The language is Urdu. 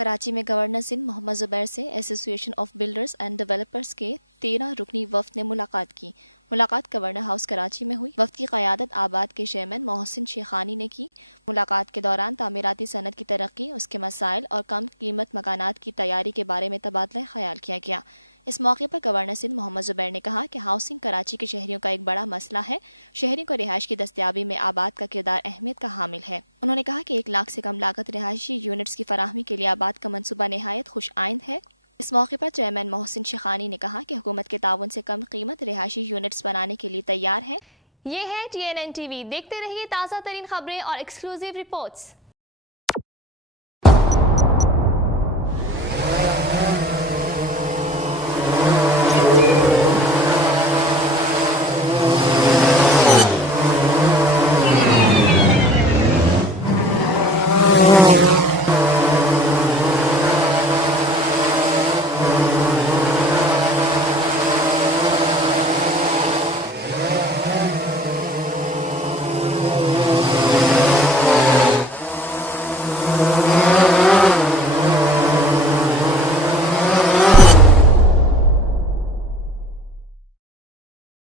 کراچی میں گورنر سندھ محمد زبیر سے ایسوسی ایشن آف بلڈرز اینڈ ڈیولپرز کے 13 رکنی وفد نے ملاقات کی۔ ملاقات گورنر ہاؤس کراچی میں ہوئی۔ وفد کی قیادت آباد کے چیئرمین محسن شیخانی نے کی۔ ملاقات کے دوران تعمیراتی صنعت کی ترقی، اس کے مسائل اور کم قیمت مکانات کی تیاری کے بارے میں تبادلہ خیال کیا گیا۔ اس موقع پر گورنر سندھ محمد زبیر نے کہا کہ ہاؤسنگ کراچی کے شہریوں کا ایک بڑا مسئلہ ہے۔ شہریوں کو رہائش کی دستیابی میں آباد کا کردار اہمیت کا حامل ہے۔ انہوں نے کہا کہ 1 لاکھ سے کم لاگت رہائشی یونٹس کی فراہمی کے لیے آباد کا منصوبہ نہایت خوش آئند ہے۔ اس موقع پر چیئرمین محسن شیخانی نے کہا کہ حکومت کے تعاون سے کم قیمت رہائشی یونٹس بنانے کے لیے تیار ہے۔ یہ ہے TNN TV، دیکھتے رہیے تازہ ترین خبریں اور ایکسکلوزیو رپورٹس۔